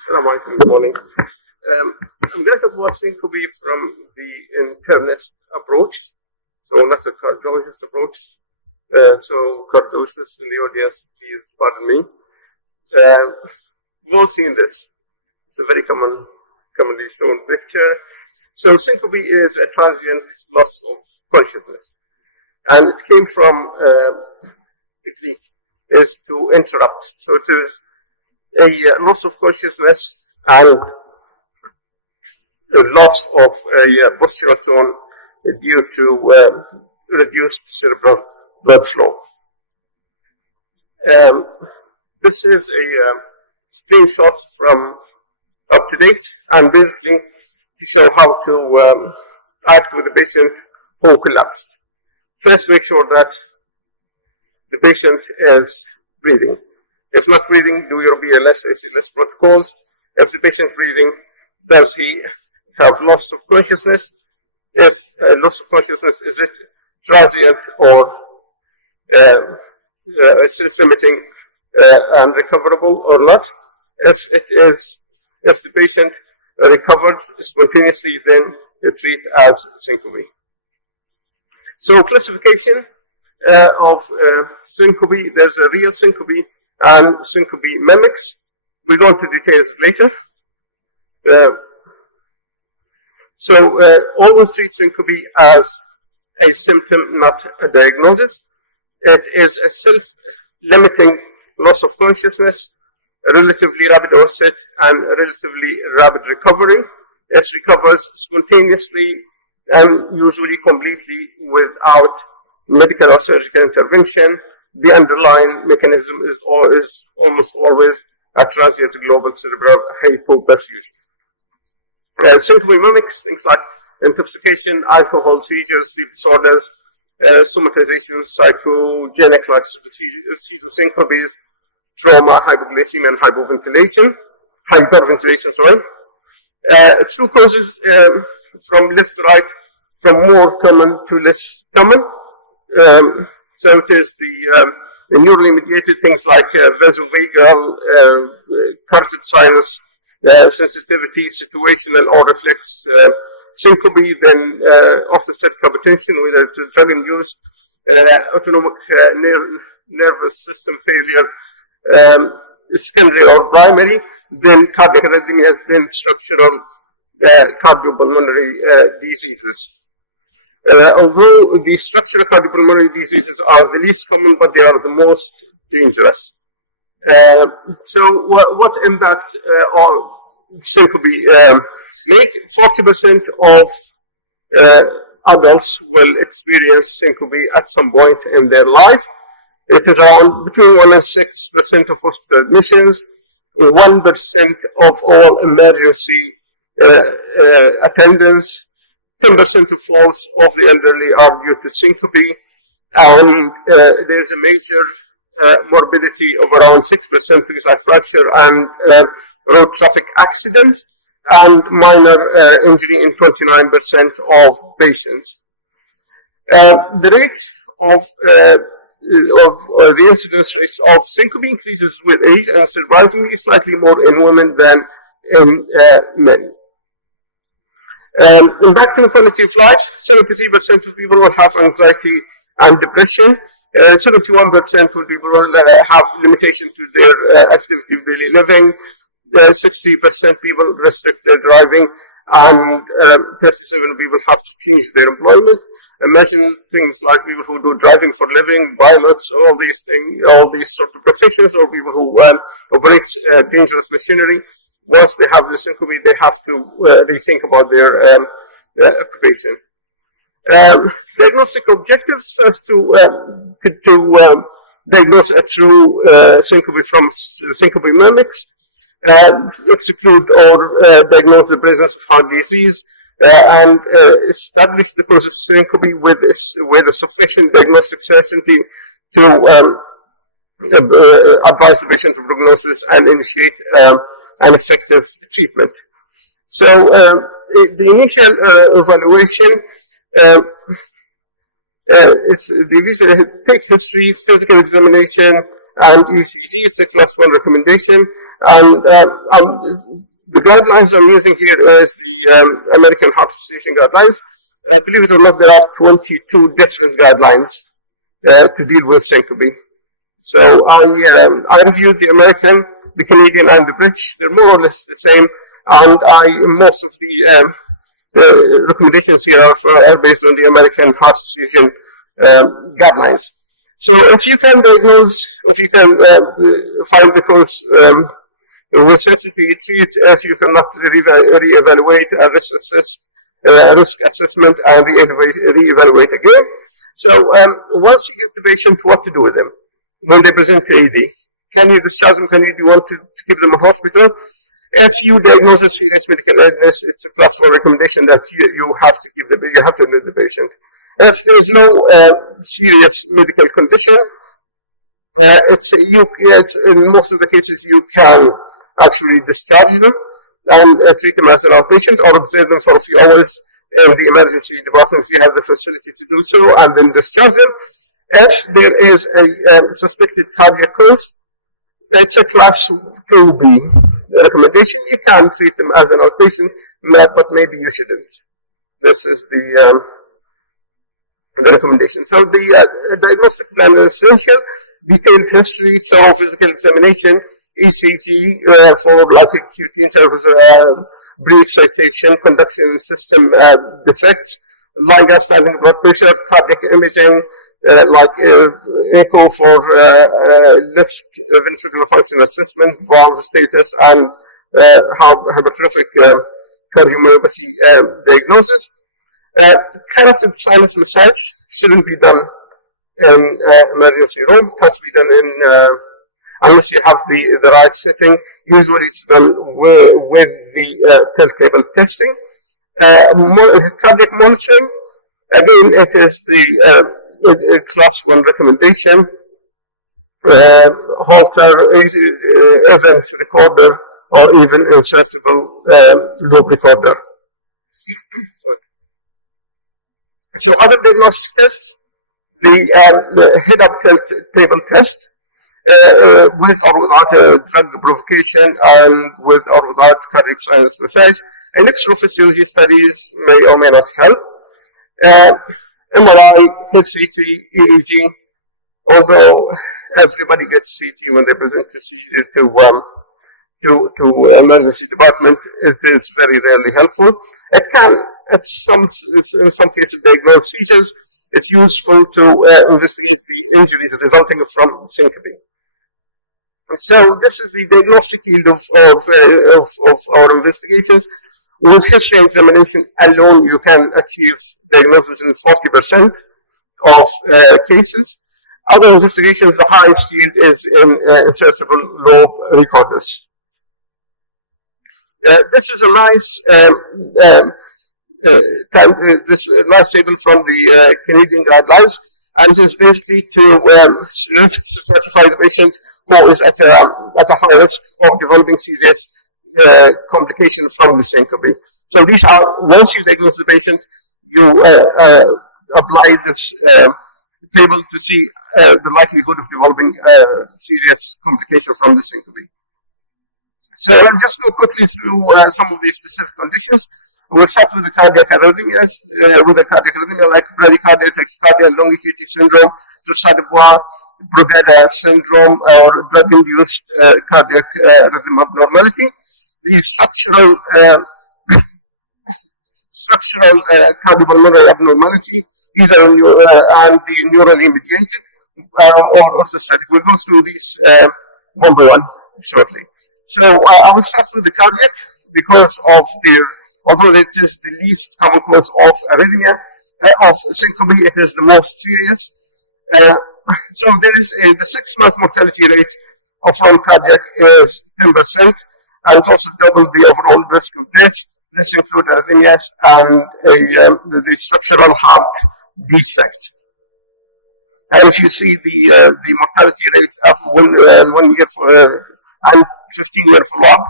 Assalamu alaikum. Good morning. I'm going to talk about Syncope from the internist approach, so not the cardiologist approach. So cardiologists in the audience, please pardon me. We've all seen this. It's a very commonly shown picture. So Syncope is a transient loss of consciousness, and it came from technique is to interrupt. So it is a loss of consciousness and a loss of postural tone due to reduced cerebral blood flow. This is a screenshot from up to date, and basically show how to act with a patient who collapsed. First, make sure that the patient is breathing. If not breathing, do your BLS protocols. If the patient is breathing, does he have loss of consciousness? If loss of consciousness, is it transient or self-limiting and recoverable or not? If the patient recovered spontaneously, then you treat as syncope. So classification of syncope, there's a real syncope and syncope mimics. We'll go into details later. Always treat syncope as a symptom, not a diagnosis. It is a self-limiting loss of consciousness, a relatively rapid onset and a relatively rapid recovery. It recovers spontaneously and usually completely without medical or surgical intervention. The underlying mechanism is almost always a transient global cerebral hypoperfusion. Syncope mimics things like intoxication, alcohol, seizures, sleep disorders, somatizations, psychogenic like syncopes, trauma, hypoglycemia, and hyperventilation. True causes from left to right, from more common to less common. So it is the neurally mediated things like vasovagal, carotid sinus, sensitivity, situational or reflex syncope, then off-the-set hypertension, whether it is drug-induced, autonomic nervous system failure, secondary or primary, then cardiac arrhythmias, then structural cardiopulmonary diseases. Although the structural cardiopulmonary diseases are the least common, but they are the most dangerous. So what impact on syncope make? 40% of adults will experience syncope at some point in their life. It is around between 1 and 6% of hospital admissions, 1% of all emergency attendance, 10% of falls of the elderly are due to syncope, and there's a major morbidity of around 6%, things like fracture and road traffic accidents, and minor injury in 29% of patients. The rate of the incidence rate of syncope increases with age, and surprisingly slightly more in women than in men. Impacting quality of life, 73% of people will have anxiety and depression, 71% of people will have limitation to their activity of daily living, 60% people restrict their driving, and 37 people have to change their employment. Imagine things like people who do driving for living, pilots, all these things, all these sort of professions, or people who operate dangerous machinery. Once they have the syncope, they have to rethink about their occupation. Diagnostic objectives: first to diagnose a true syncope from syncope mimics, exclude or diagnose the presence of heart disease, and establish the cause of syncope with a sufficient diagnostic certainty to advise the patient of prognosis and initiate an effective treatment. So the initial evaluation is the take history, physical examination, and ECG is the class 1 recommendation. And the guidelines I'm using here is the American Heart Association guidelines. Believe it or not, there are 22 different guidelines to deal with syncope. So I reviewed the American, the Canadian, and the British. They're more or less the same, and most of the recommendations here are based on the American Heart Association guidelines. So if you can diagnose, if you can find the cause with sensitivity, if you cannot re-evaluate risk assessment and re-evaluate again. So once you get the patient, what to do with them when they present to AD? Can you discharge them? Do you want to keep them in hospital? If you diagnose a serious medical illness, it's a class 4 recommendation that you have to admit the patient. If there is no serious medical condition, in most of the cases you can actually discharge them and treat them as an outpatient, or observe them for a few hours in the emergency department if you have the facility to do so, and then discharge them. If there is a suspected cardiac cause, it's a class 2B recommendation. You can treat them as an outpatient, but maybe you shouldn't. This is the recommendation. So the diagnostic plan is essential. Detailed history, thorough physical examination, ECG for like acute intervals, pre-excitation, conduction system defects, lying standing blood pressure, cardiac imaging, like echo for left ventricular function assessment, valve status, and hypertrophic cardiomyopathy diagnosis. Carotid sinus massage shouldn't be done in emergency room. It has to be done in unless you have the right setting. Usually it's done with the tilt table testing. Cardiac monitoring, again, it is the class 1 recommendation. Holter, event recorder, or even insertable loop recorder. So other diagnostic tests, the head-up tilt table test, with or without drug provocation and with or without cardiac sinus massage. Electrophysiology studies may or may not help. MRI, CT, EEG, although everybody gets CT when they present to emergency department, it is very rarely helpful. It can, in some cases, diagnose seizures. It's useful to investigate the injuries resulting from syncope. So this is the diagnostic field of our investigations. With history examination alone, you can achieve diagnosis in 40% of cases. Other investigations, the highest yield is in insertable lobe recorders. This is a nice nice table from the Canadian guidelines, and it's basically to certify the patient who is at a high risk of developing serious complication from the syncope. So these are, once you diagnose the patient, you apply this table to see the likelihood of developing serious complication from the syncope. So I'll just go quickly through some of these specific conditions. We'll start with the cardiac arrhythmias, with the cardiac arrhythmia like bradycardia, tachycardia, long QT syndrome, Torsades-de-Bois, Brugada syndrome, or drug-induced cardiac rhythm abnormality. These structural cardiopulmonary abnormality, these are and the neurally mediated or orthostatic. We'll go through these one by one shortly. So I will start with the cardiac because of although it is the least common cause of arrhythmia, of syncope, it is the most serious. So there is the 6-month mortality rate of all cardiac is 10%, and it's also double the overall risk of death. This includes arrhythmias and the structural heart defect. And if you see the mortality rate after 1 year and 15-year follow-up,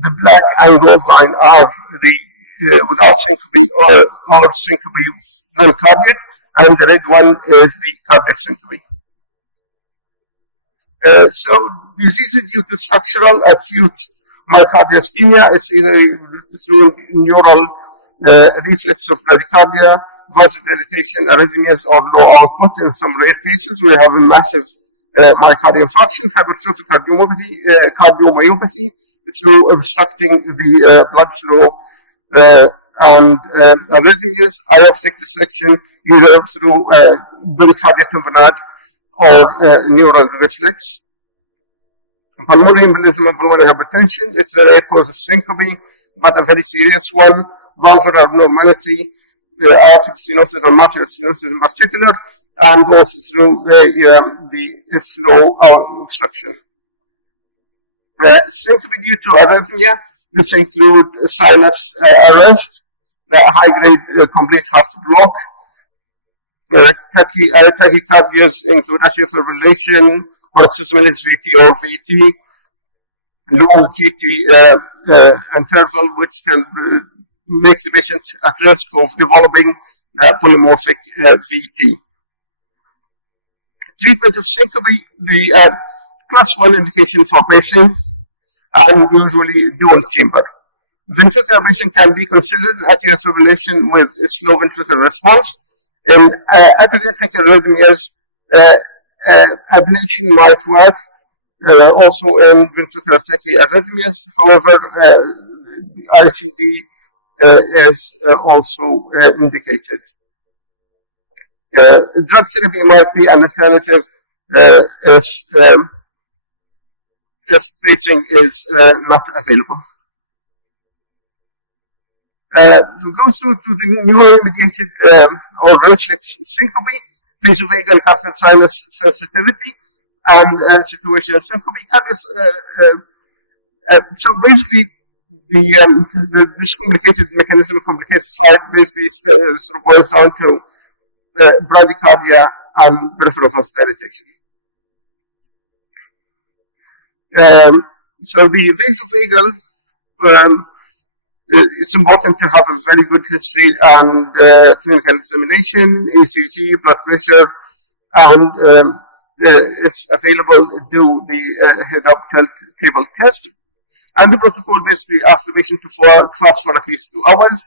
the black and gold line are the without syncope or syncope non-cardiac, and the red one is the cardiac syncope. So disease is due to structural acute myocardial ischemia. It's either through neural reflex of bradycardia, vasodilatation, arrhythmias, or low output. In some rare cases, we have a massive myocardial infarction, hypertrophic cardiomyopathy through obstructing the blood flow and arrhythmias, aortic dissection, either through pericardial tamponade or neural reflex. Pulmonary embolism and pulmonary hypertension, it's a rare cause of syncope, but a very serious one. Valvular abnormality, aortic stenosis and arterial stenosis in particular, and also through the flow obstruction. Syncope due to arrhythmia, which include sinus arrest, high-grade complete heart block, tachycardias include atrial fibrillation, paroxysmal VT or VT, low GT interval, which can make the patient at risk of developing polymorphic VT. Treatment of syncope, the class 1 indication for pacing, and usually dual chamber. Ventricular pacing can be considered atrial fibrillation with slow ventricular response. In epileptic arrhythmias, ablation might work, also in ventricular tachyarrhythmias. However, ICD is also indicated. Drug therapy might be an alternative if pacing is not available. To go through to the neuro-mediated or reflex syncope, vasovagal catheter sinus sensitivity, and situation syncope. So basically, this complicated mechanism complicates heart, basically boils down to bradycardia and peripheral vasodilatation. So the vasovagal, it's important to have a very good history and clinical examination, ECG, blood pressure, and if available, do the head-up tilt table test. And the protocol basically asks the patient to fast for at least 2 hours,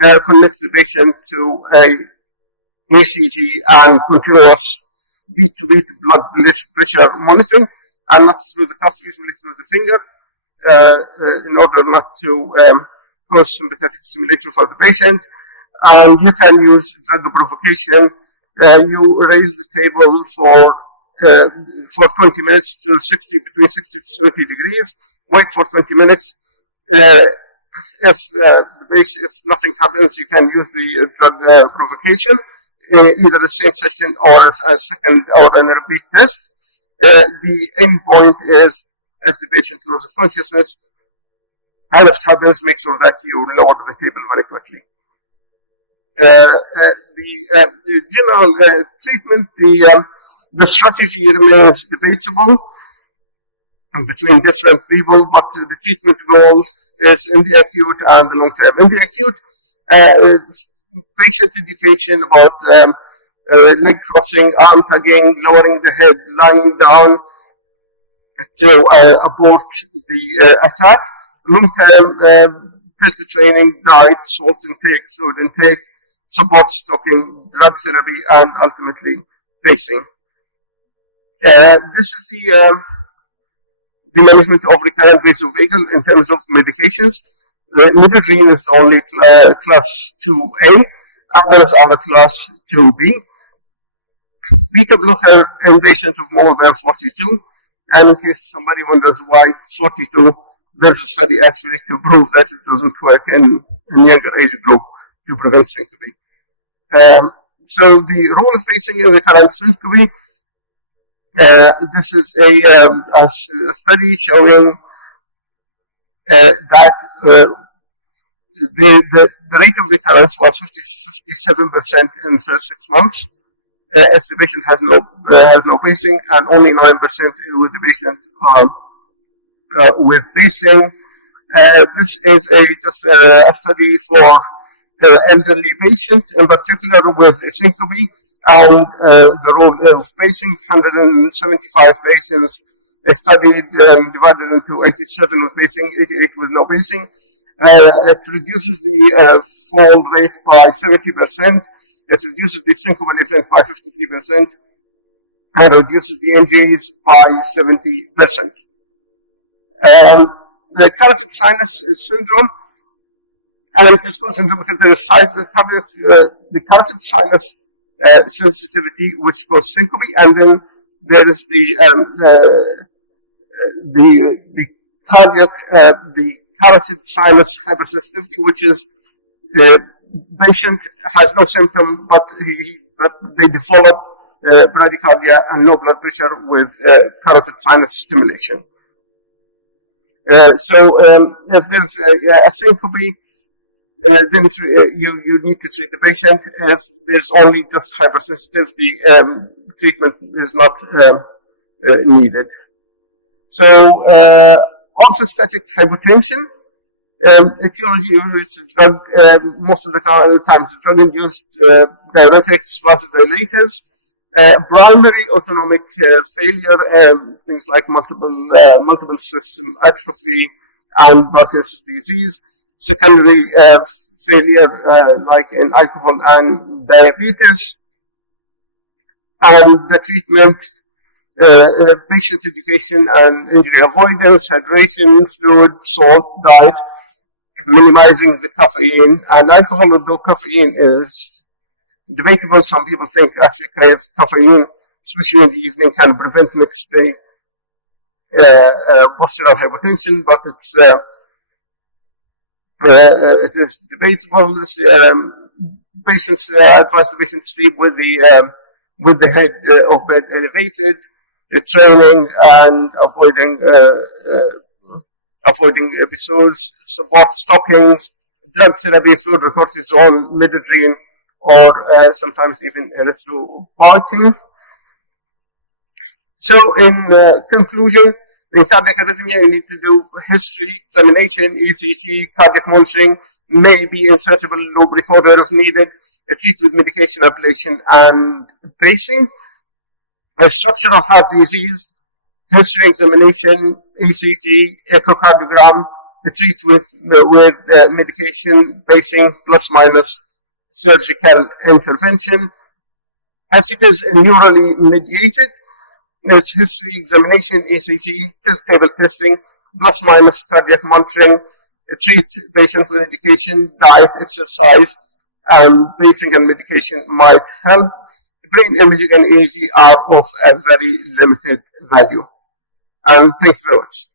connect the patient to a ECG and continuous beat-to-beat blood pressure monitoring, and not through the cuff, usually through the finger, in order not to cause sympathetic stimulation for the patient. And you can use drug provocation. You raise the table for 20 minutes to between 60 to 70 degrees. Wait for 20 minutes. If nothing happens, you can use the drug provocation, either the same session or a second or a repeat test. The end point is, as the patient loses consciousness, and if it happens, make sure that you lower the table very quickly. The general treatment, the strategy remains debatable between different people, but the treatment goal is in the acute and the long term. In the acute, patient education about leg crossing, arm tugging, lowering the head, lying down to abort the attack. Long term, filter training, diet, salt intake, food intake, support stocking, drug therapy, and ultimately pacing. This is the management of recurrent vasovagal in terms of medications. Midodrine is only class 2A, others are the class 2B. Beta blocker in patients of more than 42, and in case somebody wonders why 42, there's a study actually to prove that it doesn't work in younger age group to prevent syncope. So the role of pacing in recurrent syncope, this is a study showing that the rate of recurrence was 57% in the first 6 months. If the patient has no pacing, and only 9% with the patient with pacing. This is just a study for elderly patients, in particular with syncope, and the role of pacing. 175 patients studied divided into 87 with basing, 88 with no basing. It reduces the fall rate by 70%. It reduces the syncopal event by 53%, and reduces the injuries by 70%. The carotid sinus syndrome, and it's called syndrome because the carotid sinus sensitivity, which causes syncope, and then there is the cardiac, the carotid sinus hypersensitivity, which is the patient has no symptom, but they develop bradycardia and low blood pressure with carotid sinus stimulation. So if there's a syncope, then you need to treat the patient. If there's only just hypersensitivity, treatment is not needed. So orthostatic hypotension, it usually is a drug, most of the time it's drug-induced diuretics, vasodilators. Primary autonomic failure, things like multiple system atrophy and Barker's disease. Secondary failure, like in alcohol and diabetes. And the treatment, patient education and injury avoidance, hydration, fluid, salt, diet, minimizing the caffeine. And alcohol, although caffeine is debatable, some people think actually caffeine, especially in the evening, can prevent next day postural hypotension, but it is debatable. Patients advise the patient to sleep with the head of bed elevated, training and avoiding episodes, support stockings, drug therapy, fluid cortisol, midodrine, or sometimes even erythropoietin. So, in conclusion, in cardiac arrhythmia, you need to do history, examination, ECG, cardiac monitoring, maybe insensible low order if needed, treat with medication, ablation, and pacing. A structure of heart disease, history examination, ECG, echocardiogram, treat with medication, pacing, plus minus surgical intervention. As it is neurally mediated, there's history examination, ECG, table testing, plus minus cardiac monitoring, treat patients with medication, diet, exercise, and pacing and medication might help. Brain imaging and EEG are of a very limited value. And thanks very much.